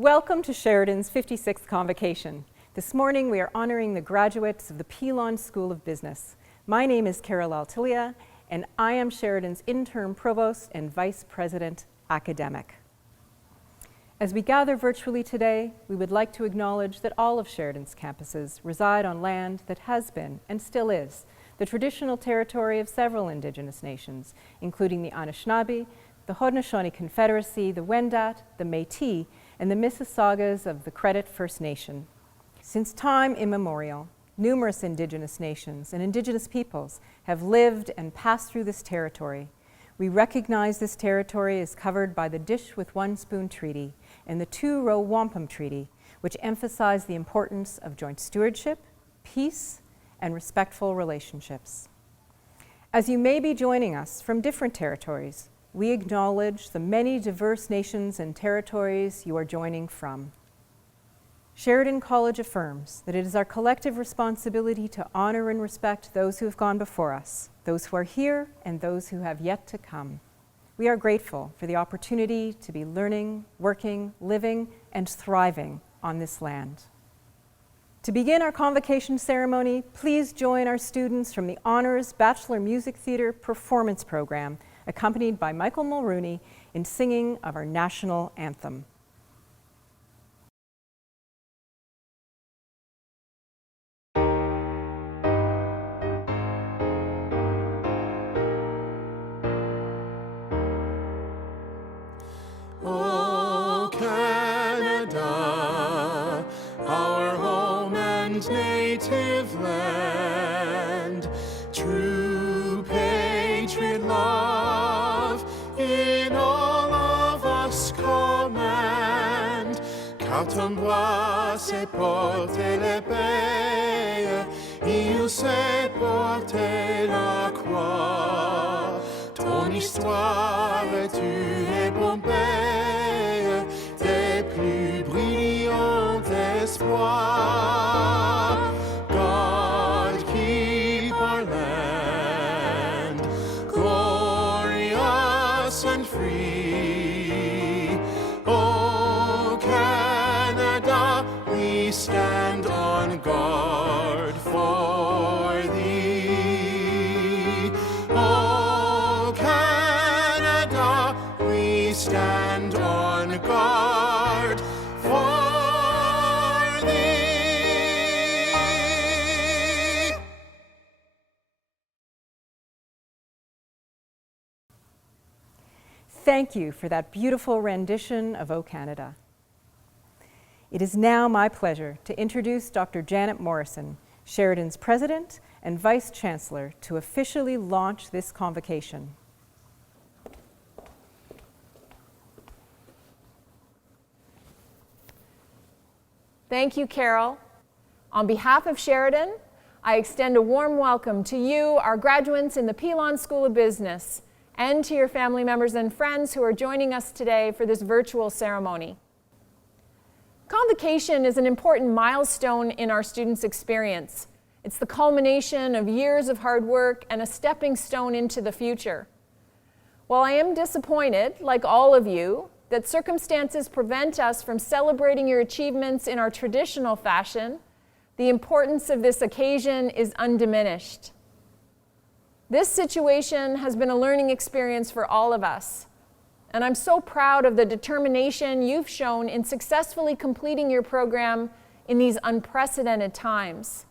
Welcome to Sheridan's 56th Convocation. This morning we are honoring the graduates of the Pilon School of Business. My name is Carol Altilia, and I am Sheridan's interim provost and vice president academic. As we gather virtually today, we would like to acknowledge that all of Sheridan's campuses reside on land that has been, and still is, the traditional territory of several Indigenous nations, including the Anishinaabe, the Haudenosaunee Confederacy, the Wendat, the Métis, and the Mississaugas of the Credit First Nation. Since time immemorial, numerous Indigenous nations and Indigenous peoples have lived and passed through this territory. We recognize this territory is covered by the Dish with One Spoon Treaty and the Two-Row Wampum Treaty, which emphasize the importance of joint stewardship, peace, and respectful relationships. As you may be joining us from different territories, we acknowledge the many diverse nations and territories you are joining from. Sheridan College affirms that it is our collective responsibility to honor and respect those who have gone before us, those who are here, and those who have yet to come. We are grateful for the opportunity to be learning, working, living, and thriving on this land. To begin our convocation ceremony, please join our students from the Honors Bachelor Music Theatre Performance Program, accompanied by Michael Mulrooney in singing of our national anthem. O Canada, our home and native land, true patriot love in all of us command. Car ton bras s'est porté l'épée, il s'est porté la croix. Ton histoire est une épopée des plus brillants espoirs. God keep our land glorious and free. Oh Canada, we stand on guard for thee. Oh Canada, we stand on guard for thee. Thank you for that beautiful rendition of O Canada. It is now my pleasure to introduce Dr. Janet Morrison, Sheridan's President and Vice Chancellor, to officially launch this convocation. Thank you, Carol. On behalf of Sheridan, I extend a warm welcome to you, our graduates in the Pilon School of Business, and to your family members and friends who are joining us today for this virtual ceremony. Convocation is an important milestone in our students' experience. It's the culmination of years of hard work and a stepping stone into the future. While I am disappointed, like all of you, that circumstances prevent us from celebrating your achievements in our traditional fashion, the importance of this occasion is undiminished. This situation has been a learning experience for all of us, and I'm so proud of the determination you've shown in successfully completing your program in these unprecedented times.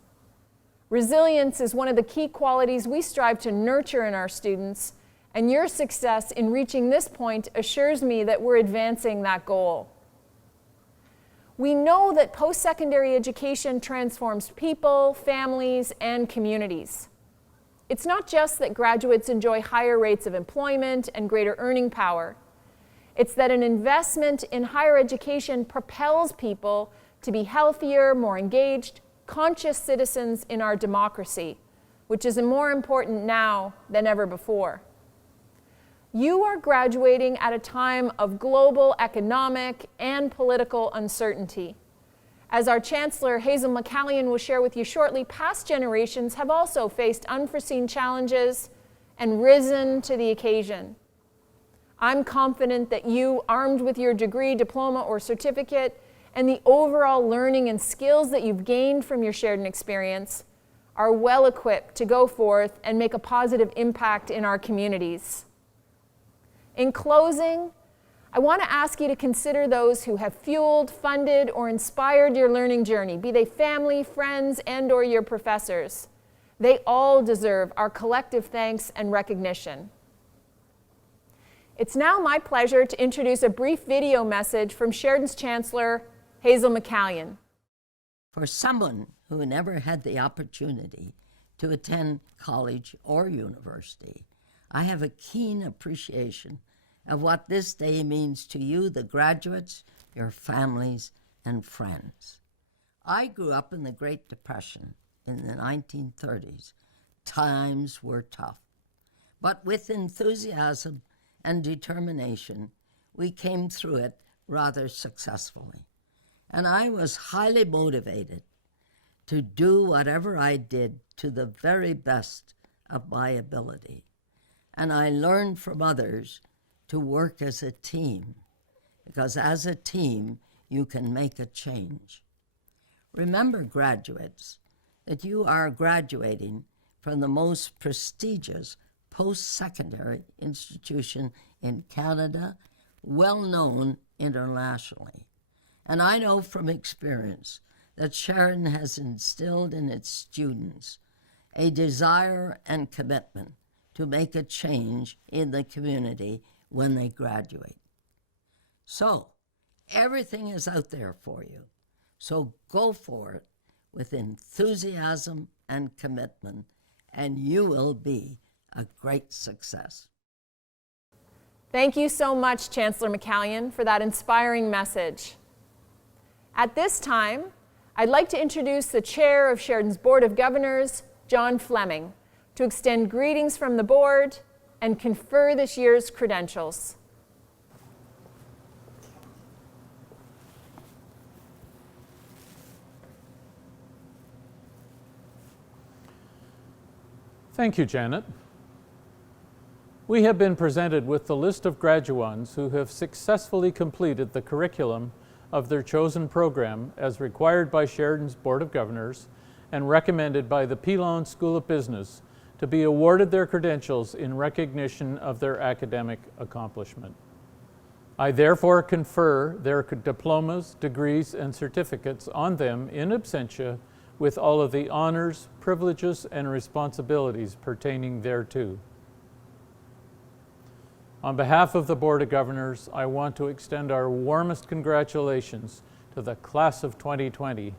Resilience is one of the key qualities we strive to nurture in our students, and your success in reaching this point assures me that we're advancing that goal. We know that post-secondary education transforms people, families, and communities. It's not just that graduates enjoy higher rates of employment and greater earning power. It's that an investment in higher education propels people to be healthier, more engaged, conscious citizens in our democracy, which is more important now than ever before. You are graduating at a time of global economic and political uncertainty. As our Chancellor Hazel McCallion will share with you shortly, past generations have also faced unforeseen challenges and risen to the occasion. I'm confident that you, armed with your degree, diploma, or certificate, and the overall learning and skills that you've gained from your Sheridan experience, are well equipped to go forth and make a positive impact in our communities. In closing, I want to ask you to consider those who have fueled, funded, or inspired your learning journey, be they family, friends, and/or your professors. They all deserve our collective thanks and recognition. It's now my pleasure to introduce a brief video message from Sheridan's Chancellor, Hazel McCallion. For someone who never had the opportunity to attend college or university, I have a keen appreciation of what this day means to you, the graduates, your families, and friends. I grew up in the Great Depression in the 1930s. Times were tough, but with enthusiasm and determination, we came through it rather successfully. And I was highly motivated to do whatever I did to the very best of my ability. And I learned from others to work as a team, because as a team, you can make a change. Remember, graduates, that you are graduating from the most prestigious post-secondary institution in Canada, well known internationally. And I know from experience that Sheridan has instilled in its students a desire and commitment to make a change in the community when they graduate. So, everything is out there for you. So go for it with enthusiasm and commitment, and you will be a great success. Thank you so much, Chancellor McCallion, for that inspiring message. At this time, I'd like to introduce the Chair of Sheridan's Board of Governors, John Fleming, to extend greetings from the board and confer this year's credentials. Thank you, Janet. We have been presented with the list of graduands who have successfully completed the curriculum of their chosen program as required by Sheridan's Board of Governors and recommended by the Pilon School of Business to be awarded their credentials in recognition of their academic accomplishment. I therefore confer their diplomas, degrees, and certificates on them in absentia with all of the honors, privileges, and responsibilities pertaining thereto. On behalf of the Board of Governors, I want to extend our warmest congratulations to the class of 2020.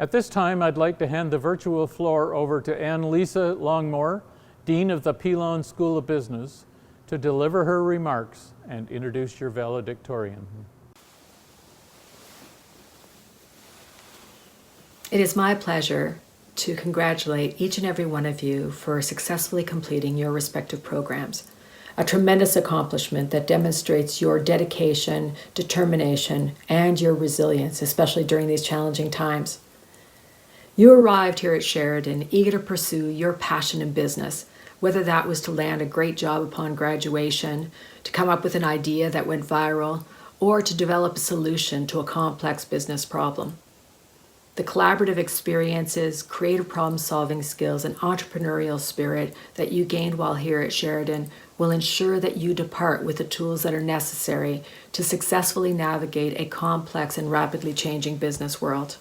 At this time, I'd like to hand the virtual floor over to Anne-Lisa Longmore, Dean of the Pilon School of Business, to deliver her remarks and introduce your valedictorian. It is my pleasure to congratulate each and every one of you for successfully completing your respective programs. A tremendous accomplishment that demonstrates your dedication, determination, and your resilience, especially during these challenging times. You arrived here at Sheridan eager to pursue your passion in business, whether that was to land a great job upon graduation, to come up with an idea that went viral, or to develop a solution to a complex business problem. The collaborative experiences, creative problem-solving skills, and entrepreneurial spirit that you gained while here at Sheridan will ensure that you depart with the tools that are necessary to successfully navigate a complex and rapidly changing business world.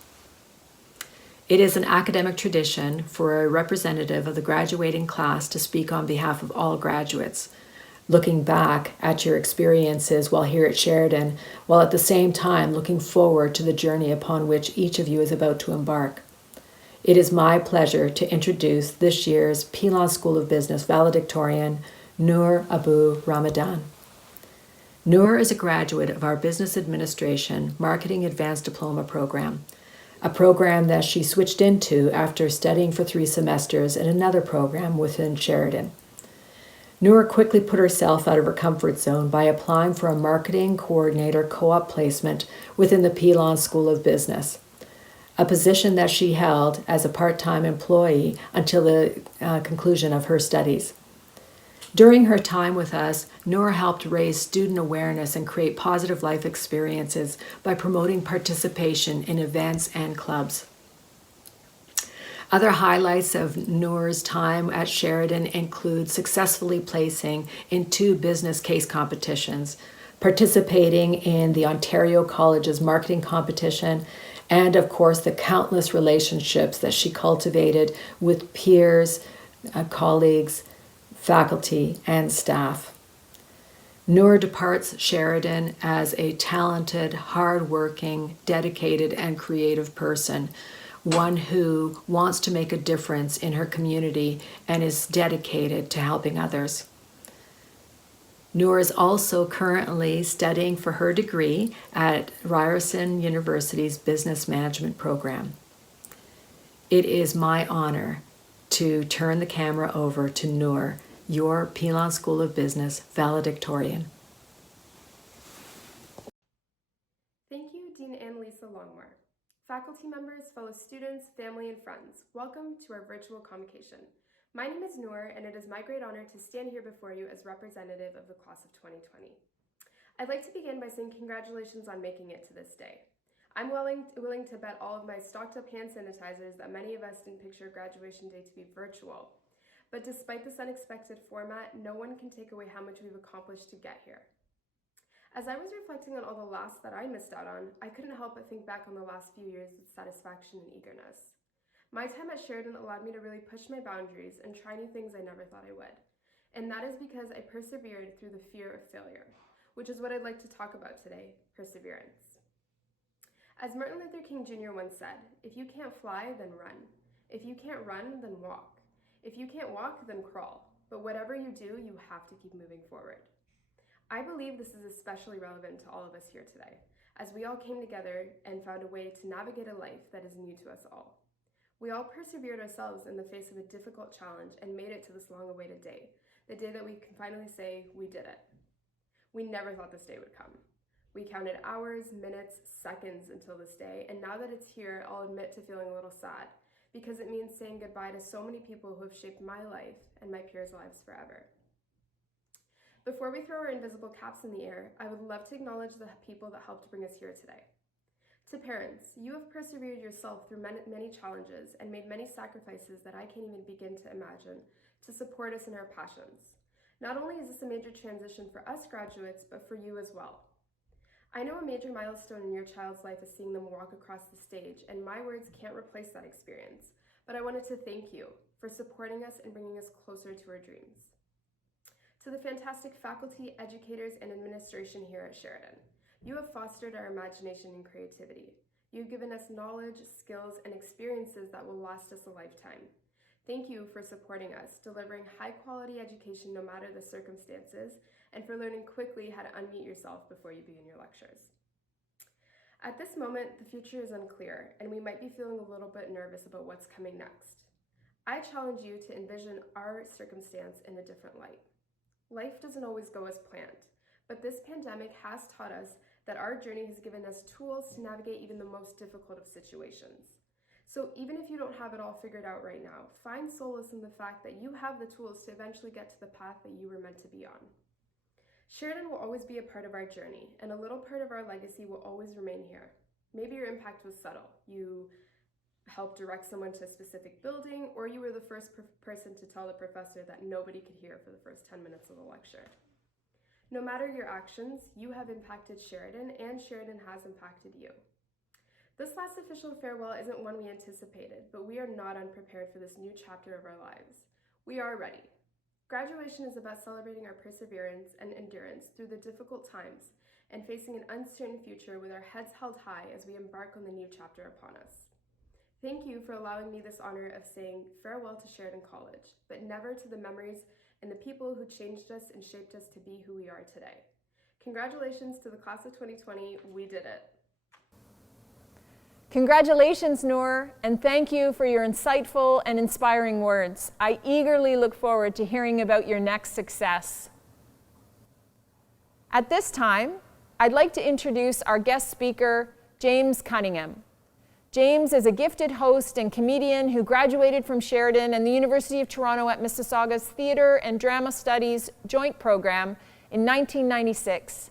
It is an academic tradition for a representative of the graduating class to speak on behalf of all graduates, looking back at your experiences while here at Sheridan, while at the same time looking forward to the journey upon which each of you is about to embark. It is my pleasure to introduce this year's Pilon School of Business valedictorian, Noor Abu Ramadan. Noor is a graduate of our Business Administration Marketing Advanced Diploma program, a program that she switched into after studying for 3 semesters in another program within Sheridan. Noor quickly put herself out of her comfort zone by applying for a marketing coordinator co-op placement within the Pilon School of Business, a position that she held as a part-time employee until the conclusion of her studies. During her time with us, Noor helped raise student awareness and create positive life experiences by promoting participation in events and clubs. Other highlights of Noor's time at Sheridan include successfully placing in 2 business case competitions, participating in the Ontario College's marketing competition, and of course the countless relationships that she cultivated with peers, colleagues, faculty, and staff. Noor departs Sheridan as a talented, hardworking, dedicated, and creative person, one who wants to make a difference in her community and is dedicated to helping others. Noor is also currently studying for her degree at Ryerson University's Business Management program. It is my honor to turn the camera over to Noor, your Pilon School of Business valedictorian. Thank you, Dean Annalisa Longmore. Faculty members, fellow students, family, and friends, welcome to our virtual convocation. My name is Noor, and it is my great honor to stand here before you as representative of the class of 2020. I'd like to begin by saying congratulations on making it to this day. I'm willing to bet all of my stocked up hand sanitizers that many of us didn't picture graduation day to be virtual. But despite this unexpected format, no one can take away how much we've accomplished to get here. As I was reflecting on all the laughs that I missed out on, I couldn't help but think back on the last few years with satisfaction and eagerness. My time at Sheridan allowed me to really push my boundaries and try new things I never thought I would. And that is because I persevered through the fear of failure, which is what I'd like to talk about today, perseverance. As Martin Luther King Jr. once said, if you can't fly, then run. If you can't run, then walk. If you can't walk, then crawl. But whatever you do, you have to keep moving forward. I believe this is especially relevant to all of us here today, as we all came together and found a way to navigate a life that is new to us all. We all persevered ourselves in the face of a difficult challenge and made it to this long-awaited day, the day that we can finally say we did it. We never thought this day would come. We counted hours, minutes, seconds until this day, and now that it's here, I'll admit to feeling a little sad, because it means saying goodbye to so many people who have shaped my life and my peers' lives forever. Before we throw our invisible caps in the air, I would love to acknowledge the people that helped bring us here today. To parents, you have persevered yourself through many challenges and made many sacrifices that I can't even begin to imagine to support us in our passions. Not only is this a major transition for us graduates, but for you as well. I know a major milestone in your child's life is seeing them walk across the stage, and my words can't replace that experience, but I wanted to thank you for supporting us and bringing us closer to our dreams. To the fantastic faculty, educators, and administration here at Sheridan, you have fostered our imagination and creativity. You've given us knowledge, skills, and experiences that will last us a lifetime. Thank you for supporting us, delivering high-quality education no matter the circumstances, and for learning quickly how to unmute yourself before you begin your lectures. At this moment, the future is unclear, and we might be feeling a little bit nervous about what's coming next. I challenge you to envision our circumstance in a different light. Life doesn't always go as planned, but this pandemic has taught us that our journey has given us tools to navigate even the most difficult of situations. So even if you don't have it all figured out right now, find solace in the fact that you have the tools to eventually get to the path that you were meant to be on. Sheridan will always be a part of our journey, and a little part of our legacy will always remain here. Maybe your impact was subtle. You helped direct someone to a specific building, or you were the first person to tell the professor that nobody could hear for the first 10 minutes of the lecture. No matter your actions, you have impacted Sheridan, and Sheridan has impacted you. This last official farewell isn't one we anticipated, but we are not unprepared for this new chapter of our lives. We are ready. Graduation is about celebrating our perseverance and endurance through the difficult times and facing an uncertain future with our heads held high as we embark on the new chapter upon us. Thank you for allowing me this honor of saying farewell to Sheridan College, but never to the memories and the people who changed us and shaped us to be who we are today. Congratulations to the class of 2020, we did it. Congratulations, Noor, and thank you for your insightful and inspiring words. I eagerly look forward to hearing about your next success. At this time, I'd like to introduce our guest speaker, James Cunningham. James is a gifted host and comedian who graduated from Sheridan and the University of Toronto at Mississauga's Theatre and Drama Studies joint program in 1996.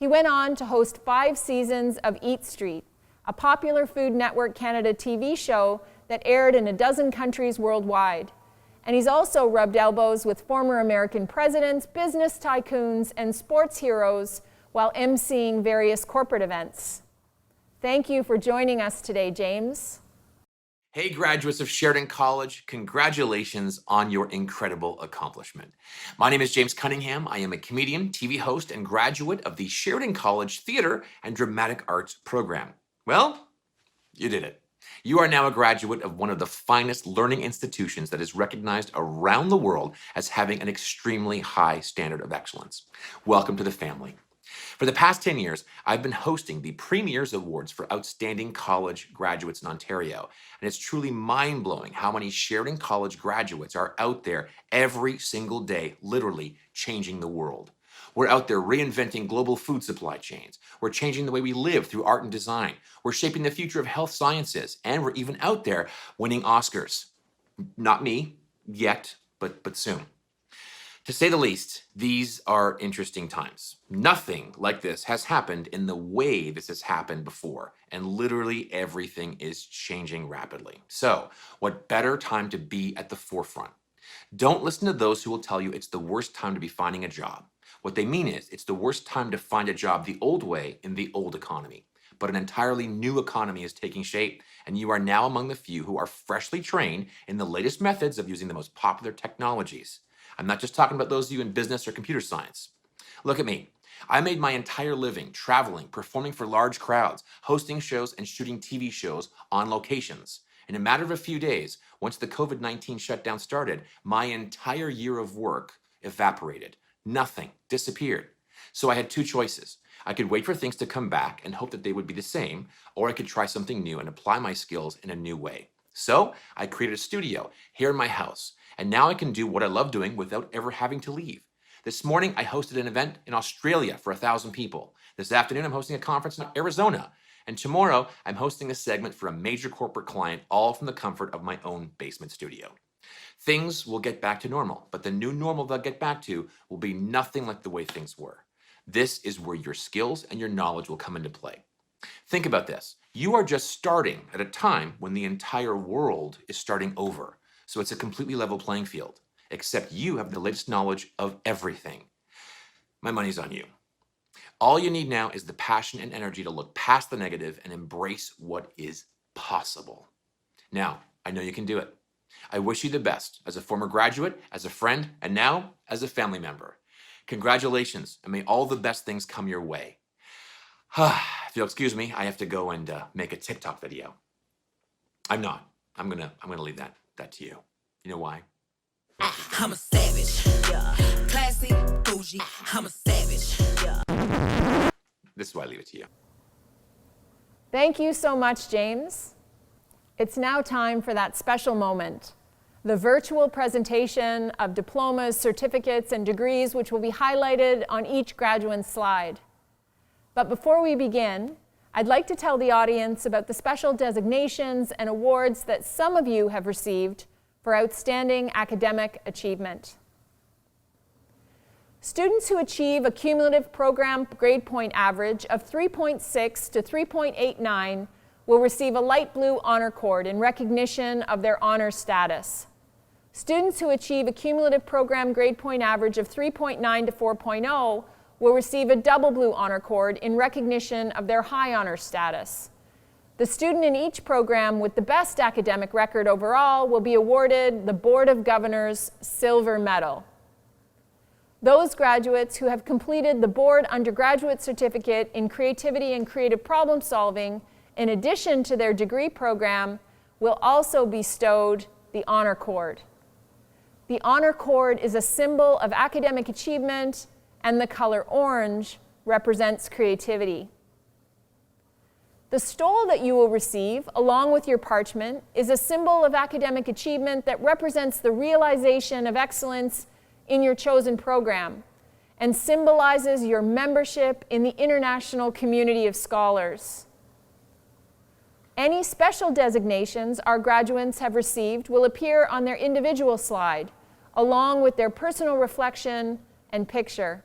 He went on to host 5 seasons of Eat Street, a popular Food Network Canada TV show that aired in a dozen countries worldwide. And he's also rubbed elbows with former American presidents, business tycoons, and sports heroes while emceeing various corporate events. Thank you for joining us today, James. Hey, graduates of Sheridan College, congratulations on your incredible accomplishment. My name is James Cunningham. I am a comedian, TV host, and graduate of the Sheridan College Theatre and Dramatic Arts program. Well, you did it. You are now a graduate of one of the finest learning institutions that is recognized around the world as having an extremely high standard of excellence. Welcome to the family. For the past 10 years, I've been hosting the Premier's Awards for Outstanding College Graduates in Ontario, and it's truly mind-blowing how many Sheridan College graduates are out there every single day, literally changing the world. We're out there reinventing global food supply chains. We're changing the way we live through art and design. We're shaping the future of health sciences, and we're even out there winning Oscars. Not me, yet, but soon. To say the least, these are interesting times. Nothing like this has happened in the way this has happened before, and literally everything is changing rapidly. So, what better time to be at the forefront? Don't listen to those who will tell you it's the worst time to be finding a job. What they mean is, it's the worst time to find a job the old way in the old economy. But an entirely new economy is taking shape, and you are now among the few who are freshly trained in the latest methods of using the most popular technologies. I'm not just talking about those of you in business or computer science. Look at me. I made my entire living traveling, performing for large crowds, hosting shows, and shooting TV shows on locations. In a matter of a few days, once the COVID-19 shutdown started, my entire year of work evaporated. Nothing disappeared. So I had 2 choices. I could wait for things to come back and hope that they would be the same, or I could try something new and apply my skills in a new way. So I created a studio here in my house, and now I can do what I love doing without ever having to leave. This morning, I hosted an event in Australia for 1,000 people. This afternoon, I'm hosting a conference in Arizona. And tomorrow, I'm hosting a segment for a major corporate client, all from the comfort of my own basement studio. Things will get back to normal, but the new normal they'll get back to will be nothing like the way things were. This is where your skills and your knowledge will come into play. Think about this. You are just starting at a time when the entire world is starting over. So it's a completely level playing field, except you have the latest knowledge of everything. My money's on you. All you need now is the passion and energy to look past the negative and embrace what is possible. Now, I know you can do it. I wish you the best as a former graduate, as a friend, and now as a family member. Congratulations, and may all the best things come your way. If you'll excuse me, I have to go and make a TikTok video. I'm not. I'm gonna leave that to you. You know why? I'm a savage. Yeah. Classy, bougie. I'm a savage. Yeah. This is why I leave it to you. Thank you so much, James. It's now time for that special moment, the virtual presentation of diplomas, certificates, and degrees, which will be highlighted on each graduate's slide. But before we begin, I'd like to tell the audience about the special designations and awards that some of you have received for outstanding academic achievement. Students who achieve a cumulative program grade point average of 3.6 to 3.89 will receive a light blue honor cord in recognition of their honor status. Students who achieve a cumulative program grade point average of 3.9 to 4.0 will receive a double blue honor cord in recognition of their high honor status. The student in each program with the best academic record overall will be awarded the Board of Governors Silver Medal. Those graduates who have completed the Board Undergraduate Certificate in Creativity and Creative Problem Solving in addition to their degree program will also be bestowed the Honor Cord. The Honor Cord is a symbol of academic achievement, and the color orange represents creativity. The stole that you will receive, along with your parchment, is a symbol of academic achievement that represents the realization of excellence in your chosen program and symbolizes your membership in the international community of scholars. Any special designations our graduates have received will appear on their individual slide, along with their personal reflection and picture.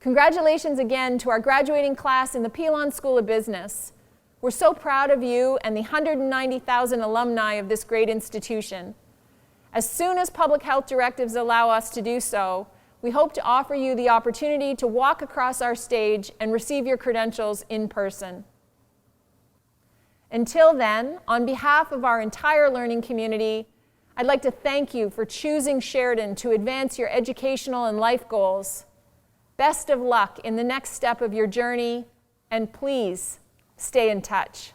Congratulations again to our graduating class in the Pilon School of Business. We're so proud of you and the 190,000 alumni of this great institution. As soon as public health directives allow us to do so, we hope to offer you the opportunity to walk across our stage and receive your credentials in person. Until then, on behalf of our entire learning community, I'd like to thank you for choosing Sheridan to advance your educational and life goals. Best of luck in the next step of your journey, and please stay in touch.